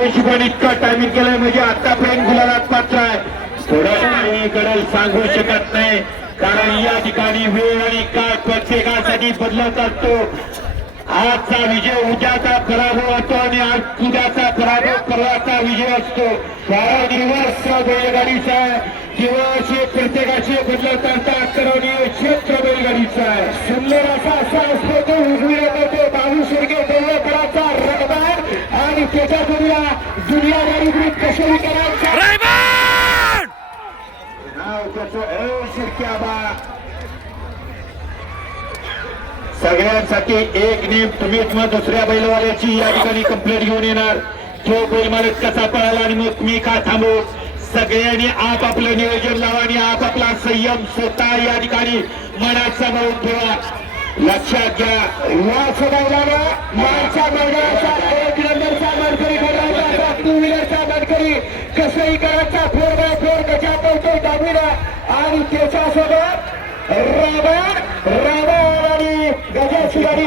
नशिबाने इतका टायमिंग केलाय म्हणजे आतापर्यंत गुलालात पात्र आहे. थोडं काही कडल सांगू शकत नाही कारण या ठिकाणी वेळ आणि काळ प्रत्येकासाठी बदलत असतो. आजचा विजय उद्याचा पराभव असतो आणि आज उद्याचा पराभव परवाचा विजय असतो. 12 दिवस बैलगाडीचा दिवस हे प्रत्येकाचे बदलत असतात. करवली क्षेत्र बैलगाडीचा आहे. सुंदर असा असतो तो उजवीला होतो बाबू शिर्के देवळकराचा रगबार आणि त्याच्या जोडीला जुनिया गाडी कशेरी करायचा नाव त्याचं शिर्क्याबा. सगळ्यांसाठी एक नेम तुम्हीच मग दुसऱ्या बैलवाल्याची या ठिकाणी कंप्लेंट घेऊन येणार. तो बैल मालक कसा पळाला आणि मग मी का थांबू. सगळ्यांनी आपापलं नियोजन लावा आणि आपापला संयम स्वतः या ठिकाणी मनात सांभाळून ठेवा. लक्षात घ्या या बैलाला मागच्या मैदानाचा 1 नंबरचा मानकरी ठरवायचा. 2 व्हीलरचा मानकरी कसंही करायचा 4x4 त्याच्या पळतोय डावीला आणि त्याच्यासोबत रावण आणि गजाची गाडी